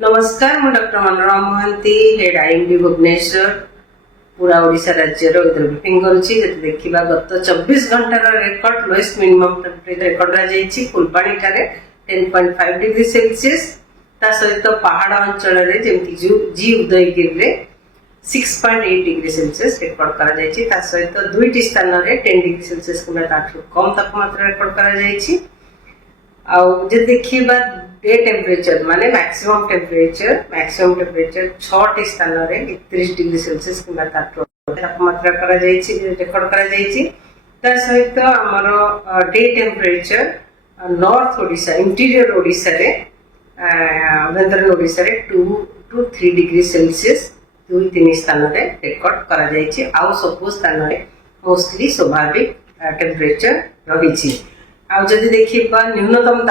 नमस्कार, मु doctor Manorama Mahanty, head IMD Bhubaneswar पूरा ओडिशा राज्य वेदर ब्रिफिंग करुच्ची। देखा गत 24 घंटार record lowest minimum temperature record कराଯାଇଛି फुलपाणी ठारे 10.5 डिग्री सेल्सियस। ता सहित पहाड़ अंचल जमी जी उदयगिरी रे 6.8 डिग्री सेल्सियस रेकर्ड कराଯାଇଛି। ता सहित दुईटी स्थान रे 10 डिग्री सेल्सियस किंवा ताठू कम तापमात्रा रेकर्ड कराଯାଇଛି। आउ जे देखिबा डे टेम्परेचर माने मैक्सिमम टेम्परेचर 6 स्थान रे 31 डिग्री सेल्सियस किंवा ताठू तापमात्रा करा जायछि रेकॉर्ड करा जायछि। ता सहित हमर day temperature north Odisha interior Odisha रे वेदर ओडिशा रे 2 to 3 डिग्री सेल्सियस 2-3 स्थान रे रेकॉर्ड करा जायछि। आउ सब स्थान रे मोस्टली स्वाभाविक टेम्परेचर रहिछि। आ जदि देखिबा न्यूनतम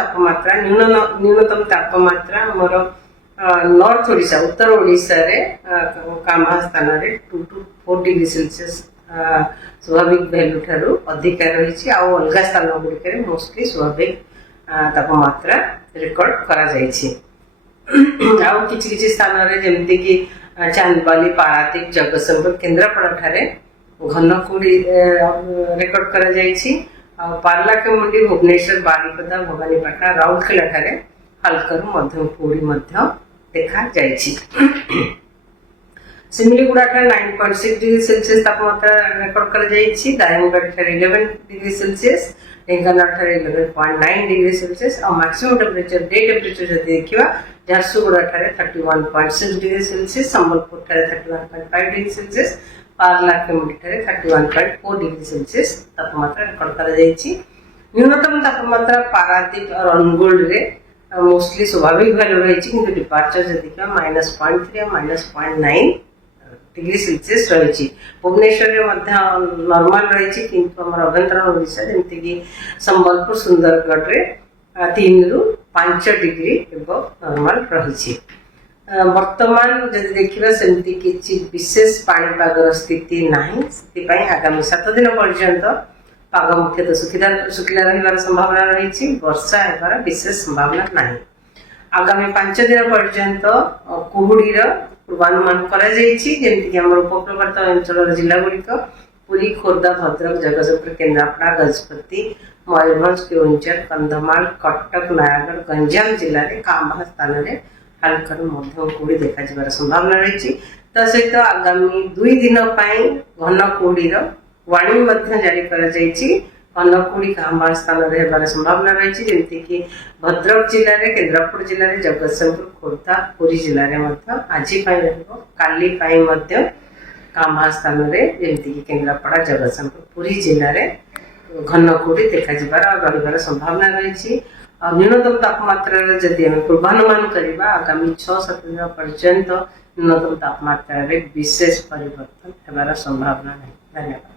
तापमात्रा हमर नॉर्थ ओडिशा उत्तर ओडिशा रे कामा स्थान रे 2 to 4 डिग्री सेल्सियस स्वाभाविक वैल्यू ठारू अधिक रही। अलग स्थान गुड़िक मोस्टली स्वाभाविक तापमात्रा रेकॉर्ड करा जायछि। आउ किछि स्थान रे जेमति कि चांदबाली, पारादीप, जगतसिंहपुर, केन्द्रापड़ा ठारे घन कुड़ी रेकॉर्ड करा जायछि। पार्लाकेमुंडी, भुवनेश्वर, बारिपदा, भवानीपाटना, राउरकेला ठारे हल्का मध्यम कुड़ी देखा जायछि। सिमिलीगुड़ा ठारे 9.6 डिग्री सेल्सियस तापमात्रा रेकॉर्ड करा जायछि। दारिंगबाड़ी ठारे 11 डिग्री सेल्सियस, ढेंकानाल ठारे 11.9 डिग्री सेल्सियस। और मैक्सिमम टेम्परेचर डे टेम्परेचर जदि देखिबा झारसुगुड़ा ठारे 31.6 डिग्री सेल्सियस, संबलपुर ठारे 31.5 डिग्री सेल्सियस, पार्लाकेमुंडी ठारे 31.4 डिग्री सेल्सियस तापमात्रा रेकॉर्ड करा जायछि। न्यूनतम तापमात्रा पारादीप और अनुगुल रे मोस्टली स्वाभाविक वैल्यू रही, किंतु डिपार्चर जदि देखिबा -0.3 और -0.9 डिग्री सेल्सियस रही। भुवनेश्वर रे मध्य नॉर्मल रही, किंतु हमर अभ्यंतरण ओडिशा जेमति कि संबलपुर, सुंदरगढ़ रे 3 ରୁ 5 डिग्री एबव नॉर्मल रही। वर्तमान जदि देखिबा सेमति किछि विशेष पाणीपागर स्थिति नाही। सेति आगामी 7 दिन पर्यंत पाग मुख्यतः सुखिला रहिबार संभावना रही, वर्षा हेबार विशेष संभावना नाही। आगामी 5 दिन पर्यंत कुहुडीर पूर्वानुमान करा जायछि, जेमति कि हमर उपप्रवर्त अंचल जिला गुड़िक पुरी, खोर्धा, भद्रक, जगतसिंहपुर, केन्द्रापड़ा, गजपति, मयूरभंज, केउंझर, कंधमाल, कटक, नयागढ़, गंजाम जिले में कांबा स्थान में हल्का मध्यम कुड़ी देखा संभावना रही। सहित आगामी 2 दिन घन कुड़ीर वार्निंग जारी कर घन कुड़ी कांबा स्थान में संभावना रही, जमती कि भद्रक जिले में, केन्द्रापड़ा जिले में, जगतसिंहपुर, खोर्धा, पुरी जिले में आज काली कांबा स्थान में जमती कि केन्द्रापड़ा, जगतसिंहपुर, पुरी जिले में घन कुड़ी देखा रही संभावना रही। न्यूनतम तापमात्रा जदि आम पूर्वानुमान करवा आगामी 6-7 दिन पर्यंत न्यूनतम तापमात्रा विशेष परिवर्तन होबार संभावना नहीं। धन्यवाद।